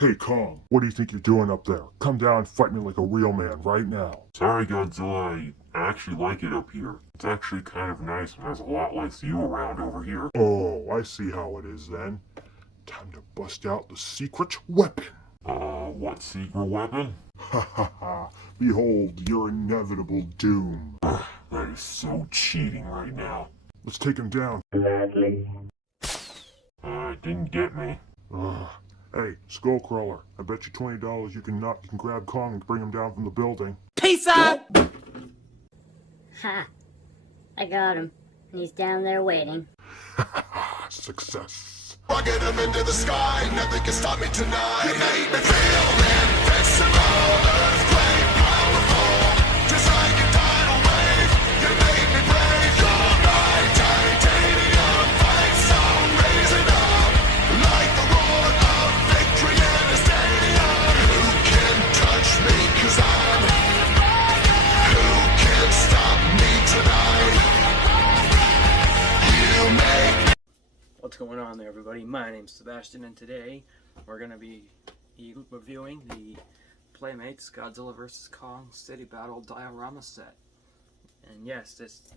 Hey Kong, what do you think you're doing up there? Come down and fight me like a real man right now. Sorry, Godzilla, I actually like it up here. It's actually kind of nice when there's a lot like you around over here. Oh, I see how it is then. Time to bust out the secret weapon. What secret weapon? Ha ha ha. Behold your inevitable doom. That is so cheating right now. Let's take him down. It didn't get me. Hey, Skullcrawler, I bet you $20 you can grab Kong and bring him down from the building. Peace out! Ha! I got him. He's down there waiting. Success. Rocket him into the sky, nothing can stop me tonight. You make me feel invincible, earthquake powerful, just like a tidal wave. You make me brave, you're my titanium fight song, raising up like the roar of victory in a stadium. Who can touch me? 'Cause I'm. Who can stop me tonight? You make me. What's going on there, everybody? My name's Sebastian, and today we're going to be reviewing the Playmates Godzilla vs. Kong City Battle diorama set. And yes, there's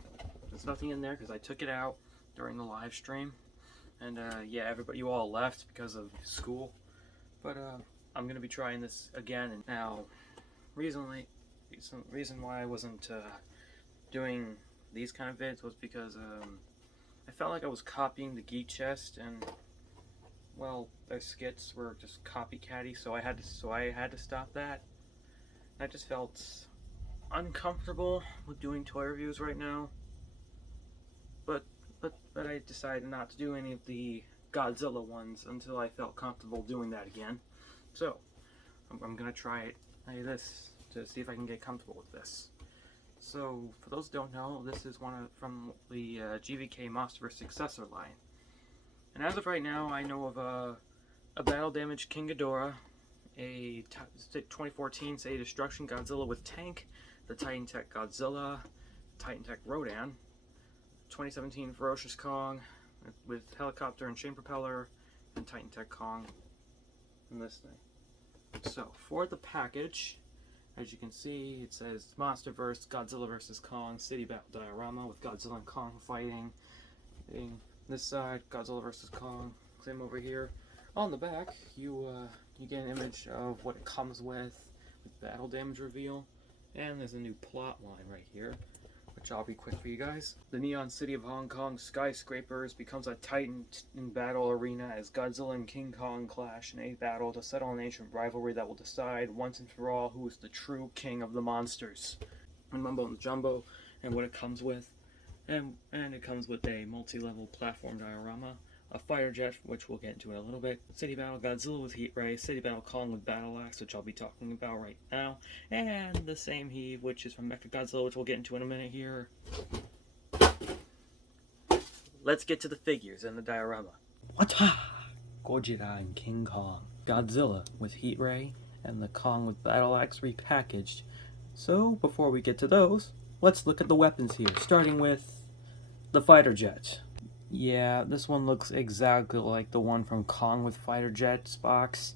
nothing in there because I took it out during the live stream. And yeah, you all left because of school. But I'm going to be trying this again. And now, reason why I wasn't doing these kind of vids was because I felt like I was copying the Geek Chest, and well, their skits were just copycatty, so I had to stop that. I just felt uncomfortable with doing toy reviews right now, but I decided not to do any of the Godzilla ones until I felt comfortable doing that again. So I'm gonna try this to see if I can get comfortable with this. So, for those who don't know, this is from the GVK Monsterverse successor line. And as of right now, I know of a battle-damaged King Ghidorah, a 2014 City Destruction Godzilla with tank, the Titan Tech Godzilla, Titan Tech Rodan, 2017 Ferocious Kong with helicopter and chain propeller, and Titan Tech Kong, and this thing. So, for the package, as you can see, it says Monsterverse Godzilla vs. Kong City Battle Diorama with Godzilla and Kong fighting. This side, Godzilla vs. Kong. Same over here. On the back, you get an image of what it comes with battle damage reveal. And there's a new plot line right here, which I'll be quick for you guys. The neon city of Hong Kong skyscrapers becomes a titan in battle arena as Godzilla and King Kong clash in a battle to settle an ancient rivalry that will decide once and for all who is the true king of the monsters. And Mumbo and Jumbo, and what it comes with. And it comes with a multi-level platform diorama, a fighter jet, which we'll get into in a little bit, City Battle Godzilla with Heat Ray, City Battle Kong with Battle Axe, which I'll be talking about right now, and the same heave, which is from Mechagodzilla, which we'll get into in a minute here. Let's get to the figures and the diorama. Wata! Godzilla and King Kong. Godzilla with Heat Ray, and the Kong with Battle Axe repackaged. So, before we get to those, let's look at the weapons here, starting with the fighter jet. Yeah, this one looks exactly like the one from Kong with Fighter Jet's box.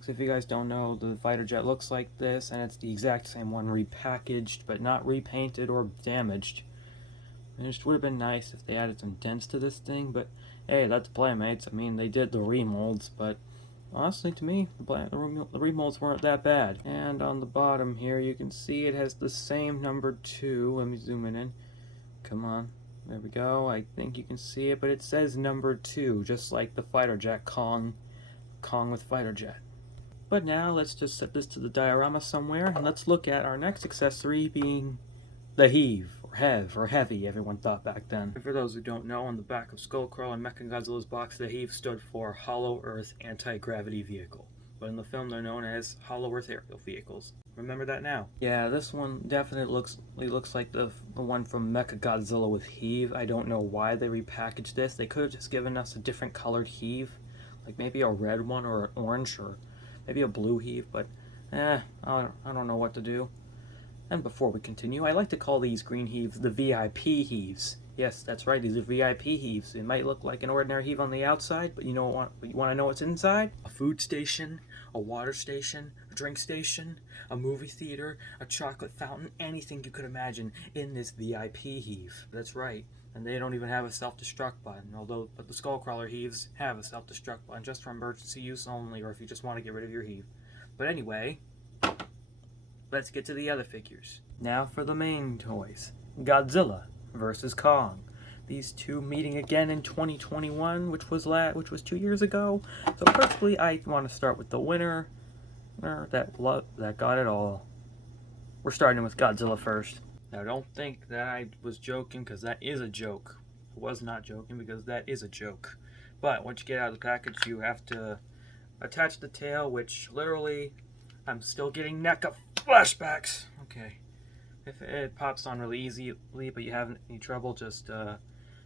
So if you guys don't know, the fighter jet looks like this, and it's the exact same one repackaged, but not repainted or damaged. And it just would have been nice if they added some dents to this thing, but hey, that's Playmates. I mean, they did the remolds, but honestly, to me, the remolds weren't that bad. And on the bottom here, you can see it has the same number 2. Let me zoom in. Come on. There we go. I think you can see it, but it says number 2, just like the fighter jet Kong with fighter jet. But now let's just set this to the diorama somewhere, and let's look at our next accessory being the heave, or hev, or heavy, everyone thought back then. And for those who don't know, on the back of Skullcrawler and Mechagodzilla's box, the heave stood for Hollow Earth Anti-Gravity Vehicle. But in the film, they're known as Hollow Earth Aerial Vehicles. Remember that now. Yeah, this one definitely looks like the one from Mechagodzilla with heave. I don't know why they repackaged this. They could have just given us a different colored heave, like maybe a red one or an orange or maybe a blue heave, but I don't know what to do. And before we continue, I like to call these green heaves the VIP heaves. Yes, that's right, these are VIP heaves. It might look like an ordinary heave on the outside, but you want to know what's inside? A food station a water station, a drink station, a movie theater, a chocolate fountain, anything you could imagine in this VIP heave. That's right. And they don't even have a self-destruct button, but the Skullcrawler heaves have a self-destruct button just for emergency use only, or if you just want to get rid of your heave. But anyway, let's get to the other figures. Now for the main toys. Godzilla versus Kong. These two meeting again in 2021, which was 2 years ago. So personally, I want to start with the winner that got it all. We're starting with Godzilla first. Now don't think that I was joking, because that is a joke. I was not joking, because that is a joke. But once you get out of the package, you have to attach the tail, which literally, I'm still getting NECA flashbacks. Okay. If it pops on really easily, but you have any trouble, just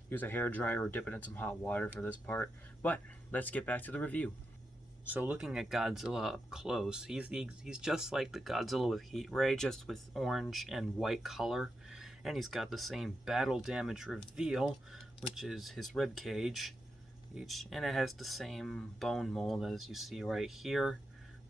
use a hairdryer or dip it in some hot water for this part. But let's get back to the review. So looking at Godzilla up close, he's just like the Godzilla with Heat Ray, just with orange and white color. And he's got the same battle damage reveal, which is his rib cage. And it has the same bone mold as you see right here.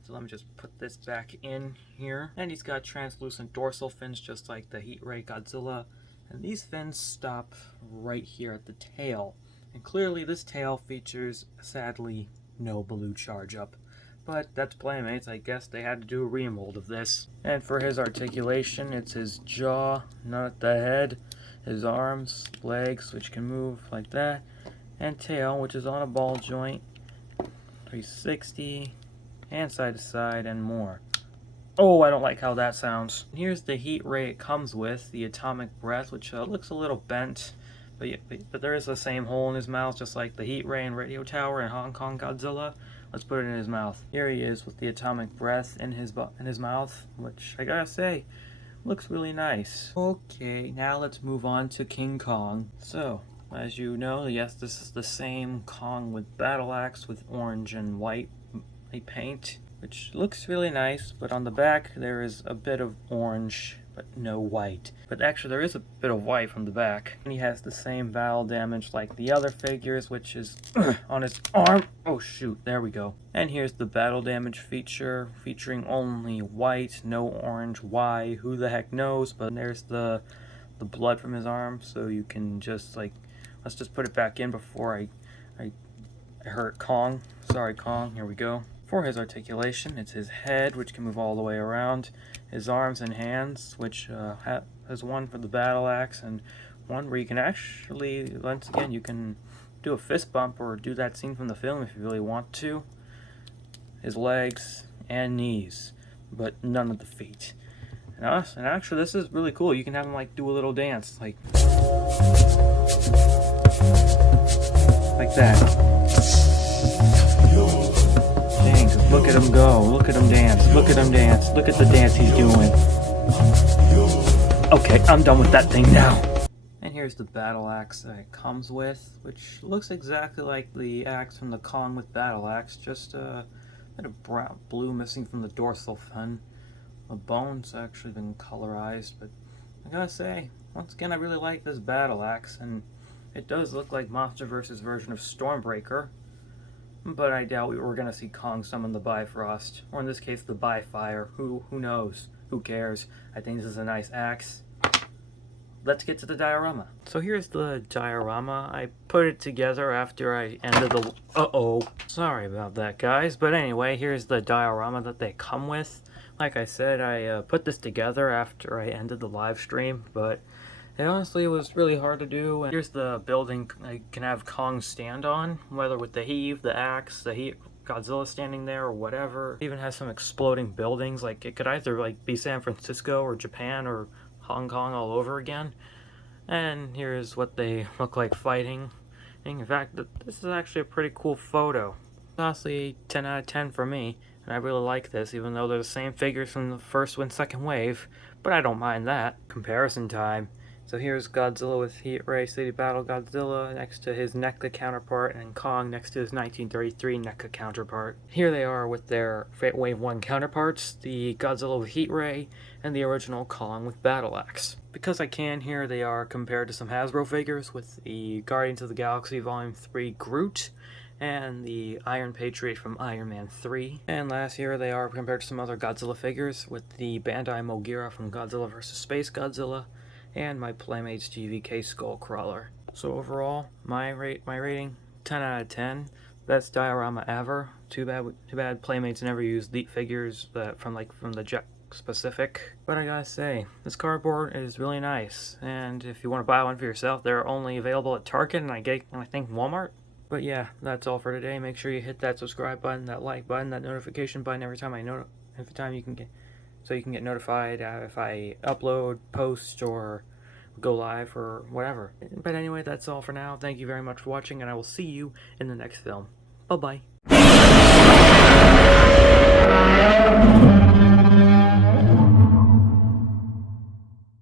So let me just put this back in here. And he's got translucent dorsal fins, just like the Heat Ray Godzilla. And these fins stop right here at the tail. And clearly this tail features, sadly, no blue charge up. But that's Playmates. I guess they had to do a remold of this. And for his articulation, it's his jaw, not the head, his arms, legs, which can move like that, and tail, which is on a ball joint, 360, and side to side, and more. Oh, I don't like how that sounds. Here's the Heat Ray it comes with, the Atomic Breath, which looks a little bent. But there is the same hole in his mouth, just like the Heat Ray and Radio Tower and Hong Kong Godzilla. Let's put it in his mouth. Here he is with the Atomic Breath in his mouth, which I gotta say, looks really nice. Okay, now let's move on to King Kong. So, as you know, yes, this is the same Kong with battle axe with orange and white paint, which looks really nice, but on the back there is a bit of orange, but no white. But actually there is a bit of white from the back. And he has the same battle damage like the other figures, which is on his arm. Oh shoot, there we go. And here's the battle damage feature, featuring only white, no orange. Why? Who the heck knows? But there's the blood from his arm, so you can just let's just put it back in before I hurt Kong. Sorry Kong, here we go. For his articulation, it's his head, which can move all the way around, his arms and hands, which has one for the battle axe, and one where you can actually, once again, you can do a fist bump or do that scene from the film if you really want to. His legs and knees, but none of the feet. And actually, this is really cool. You can have him do a little dance, like that. Dang, look at him go, look at him dance, look at him dance, look at the dance he's doing. Okay, I'm done with that thing now. And here's the battle axe that it comes with, which looks exactly like the axe from the Kong with battle axe, just a bit of blue missing from the dorsal fin. The bone's actually been colorized, but I gotta say, once again, I really like this battle axe, and it does look like MonsterVerse's version of Stormbreaker. But I doubt we're going to see Kong summon the Bifrost, or in this case the Bifire. Who knows? Who cares? I think this is a nice axe. Let's get to the diorama. So here's the diorama. I put it together after I ended the... Sorry about that, guys. But anyway, here's the diorama that they come with. Like I said, I put this together after I ended the live stream, but it honestly was really hard to do. And here's the building I can have Kong stand on, whether with the heave, the axe, Godzilla standing there, or whatever. It even has some exploding buildings. It could either be San Francisco or Japan or Hong Kong all over again. And here's what they look like fighting. And in fact, this is actually a pretty cool photo. Honestly, 10 out of 10 for me. And I really like this, even though they're the same figures from the first and second wave. But I don't mind that. Comparison time. So here's Godzilla with Heat Ray City Battle Godzilla next to his NECA counterpart, and Kong next to his 1933 NECA counterpart. Here they are with their Wave 1 counterparts, the Godzilla with Heat Ray, and the original Kong with Battle Axe. Because I can, here they are compared to some Hasbro figures with the Guardians of the Galaxy Volume 3 Groot, and the Iron Patriot from Iron Man 3. And last here they are compared to some other Godzilla figures with the Bandai Mogira from Godzilla vs. Space Godzilla and my Playmates GVK Skullcrawler. So overall, my rating, 10 out of 10. Best diorama ever. Too bad Playmates never used the figures from the Jet specific. But I gotta say, this cardboard is really nice, and if you want to buy one for yourself, they're only available at Target and I think Walmart. But yeah, that's all for today. Make sure you hit that subscribe button, that like button, that notification button every time you can get notified if I upload, post, or go live or whatever. But anyway, that's all for now. Thank you very much for watching, and I will see you in the next film. Bye bye.